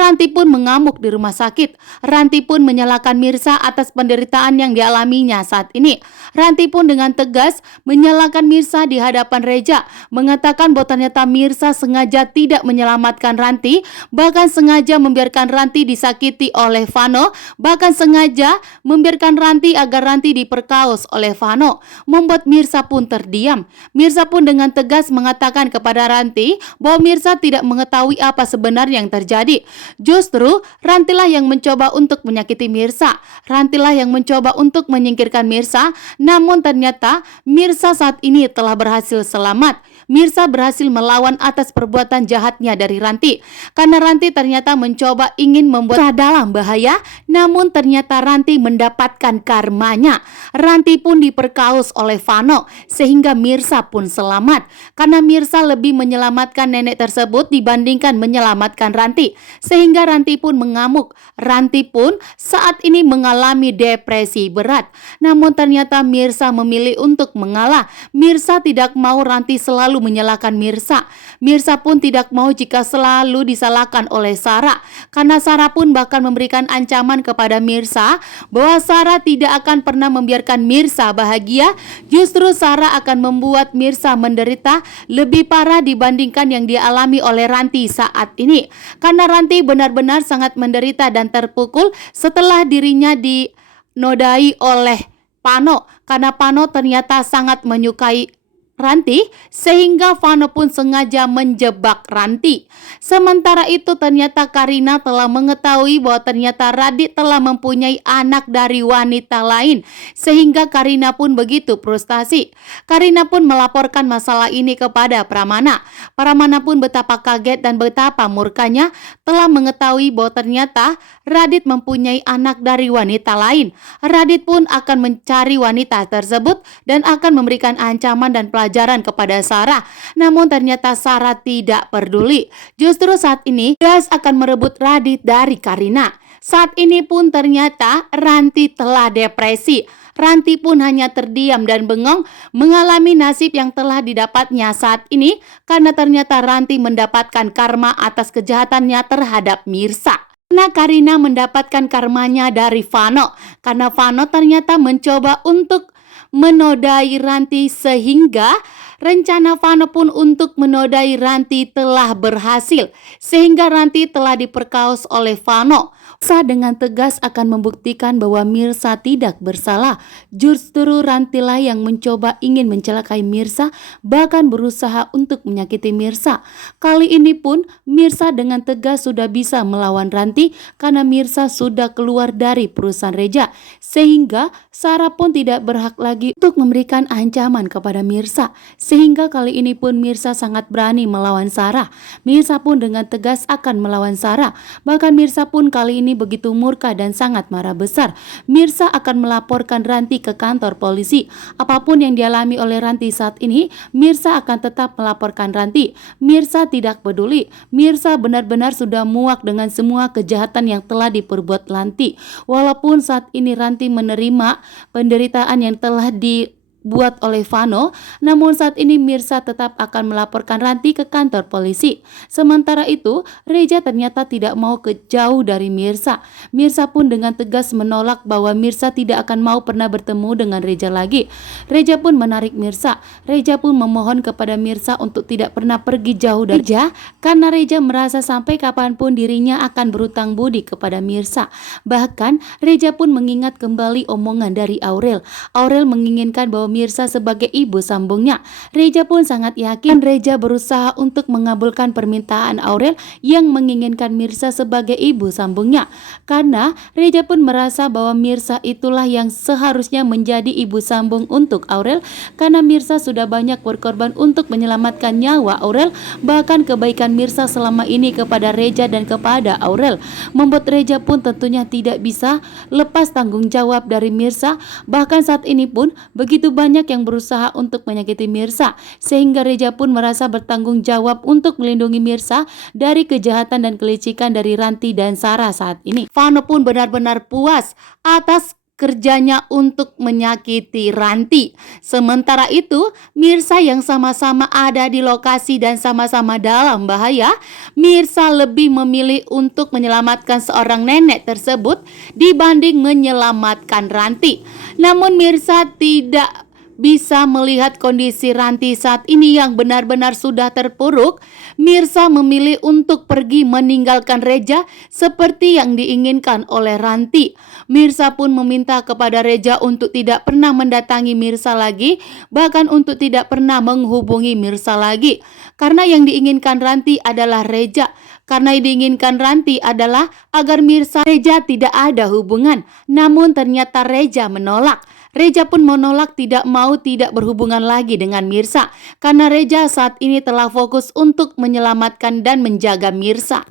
Ranti pun mengamuk di rumah sakit. Ranti pun menyalahkan Mirsa atas penderitaan yang dialaminya saat ini. Ranti pun dengan tegas menyalahkan Mirsa di hadapan Reja, mengatakan bahwa ternyata Mirsa sengaja tidak menyelamatkan Ranti, bahkan sengaja membiarkan Ranti disakiti oleh Vano, bahkan sengaja membiarkan Ranti agar Ranti diperkaos oleh Vano, membuat Mirsa pun terdiam. Mirsa pun dengan tegas mengatakan kepada Ranti bahwa Mirsa tidak mengetahui apa sebenarnya yang terjadi. Justru Rantilah yang mencoba untuk menyakiti Mirsa. Rantilah yang mencoba untuk menyingkirkan Mirsa, namun ternyata Mirsa saat ini telah berhasil selamat. Mirsa berhasil melawan atas perbuatan jahatnya dari Ranti. Karena Ranti ternyata mencoba ingin membuat dalam bahaya, namun ternyata Ranti mendapatkan karmanya. Ranti pun diperkaos oleh Vano, sehingga Mirsa pun selamat. Karena Mirsa lebih menyelamatkan nenek tersebut dibandingkan menyelamatkan Ranti, sehingga Ranti pun mengamuk. Ranti pun saat ini mengalami depresi berat. Namun ternyata Mirsa memilih untuk mengalah. Mirsa tidak mau Ranti selalu menyalahkan Mirsa. Mirsa pun tidak mau jika selalu disalahkan oleh Sarah, karena Sarah pun bahkan memberikan ancaman kepada Mirsa bahwa Sarah tidak akan pernah membiarkan Mirsa bahagia. Justru Sarah akan membuat Mirsa menderita lebih parah dibandingkan yang dialami oleh Ranti saat ini. Karena Ranti benar-benar sangat menderita dan terpukul setelah dirinya dinodai oleh Vano, karena Vano ternyata sangat menyukai Ranti, sehingga Vano pun sengaja menjebak Ranti. Sementara itu ternyata Karina telah mengetahui bahwa ternyata Radit telah mempunyai anak dari wanita lain, sehingga Karina pun begitu frustasi. Karina pun melaporkan masalah ini kepada Pramana. Pramana pun betapa kaget dan betapa murkanya telah mengetahui bahwa ternyata Radit mempunyai anak dari wanita lain. Radit pun akan mencari wanita tersebut dan akan memberikan ancaman dan pelajaran kepada Sarah. Namun ternyata Sarah tidak peduli. Justru saat ini Das akan merebut Radit dari Karina. Saat ini pun ternyata Ranti telah depresi. Ranti pun hanya terdiam dan bengong mengalami nasib yang telah didapatnya saat ini, karena ternyata Ranti mendapatkan karma atas kejahatannya terhadap Mirsa. Karena Karina mendapatkan karmanya dari Vano, karena Vano ternyata mencoba untuk menodai Ranti, sehingga rencana Vano pun untuk menodai Ranti telah berhasil, sehingga Ranti telah diperkaos oleh Vano. Mirsa dengan tegas akan membuktikan bahwa Mirsa tidak bersalah. Justru Rantilah yang mencoba ingin mencelakai Mirsa, bahkan berusaha untuk menyakiti Mirsa. Kali ini pun Mirsa dengan tegas sudah bisa melawan Ranti, karena Mirsa sudah keluar dari perusahaan Reja, sehingga Sarah pun tidak berhak lagi untuk memberikan ancaman kepada Mirsa. Sehingga kali ini pun Mirsa sangat berani melawan Sarah. Mirsa pun dengan tegas akan melawan Sarah. Bahkan Mirsa pun kali ini begitu murka dan sangat marah besar. Mirsa akan melaporkan Ranti ke kantor polisi. Apapun yang dialami oleh Ranti saat ini, Mirsa akan tetap melaporkan Ranti. Mirsa tidak peduli. Mirsa benar-benar sudah muak dengan semua kejahatan yang telah diperbuat Ranti. Walaupun saat ini Ranti menerima penderitaan yang telah dibuat oleh Vano, namun saat ini Mirsa tetap akan melaporkan Ranti ke kantor polisi. Sementara itu Reja ternyata tidak mau jauh dari Mirsa. Mirsa pun dengan tegas menolak bahwa Mirsa tidak akan mau pernah bertemu dengan Reja lagi. Reja pun menarik Mirsa. Reja pun memohon kepada Mirsa untuk tidak pernah pergi jauh dari Reja, karena Reja merasa sampai kapanpun dirinya akan berutang budi kepada Mirsa. Bahkan Reja pun mengingat kembali omongan dari Aurel. Aurel menginginkan bahwa Mirsa sebagai ibu sambungnya. Reja pun sangat yakin Reja berusaha untuk mengabulkan permintaan Aurel yang menginginkan Mirsa sebagai ibu sambungnya. Karena Reja pun merasa bahwa Mirsa itulah yang seharusnya menjadi ibu sambung untuk Aurel, karena Mirsa sudah banyak berkorban untuk menyelamatkan nyawa Aurel. Bahkan kebaikan Mirsa selama ini kepada Reja dan kepada Aurel membuat Reja pun tentunya tidak bisa lepas tanggung jawab dari Mirsa. Bahkan saat ini pun begitu banyak yang berusaha untuk menyakiti Mirsa, sehingga Reja pun merasa bertanggung jawab untuk melindungi Mirsa dari kejahatan dan kelicikan dari Ranti dan Sarah saat ini. Vano pun benar-benar puas atas kerjanya untuk menyakiti Ranti. Sementara itu, Mirsa yang sama-sama ada di lokasi dan sama-sama dalam bahaya, Mirsa lebih memilih untuk menyelamatkan seorang nenek tersebut dibanding menyelamatkan Ranti. Namun Mirsa tidak bisa melihat kondisi Ranti saat ini yang benar-benar sudah terpuruk. Mirsa memilih untuk pergi meninggalkan Reja seperti yang diinginkan oleh Ranti. Mirsa pun meminta kepada Reja untuk tidak pernah mendatangi Mirsa lagi, bahkan untuk tidak pernah menghubungi Mirsa lagi. Karena yang diinginkan Ranti adalah Reja. Karena yang diinginkan Ranti adalah agar Mirsa Reja tidak ada hubungan. Namun ternyata Reja menolak. Reja pun menolak, tidak berhubungan lagi dengan Mirsa karena Reja saat ini telah fokus untuk menyelamatkan dan menjaga Mirsa.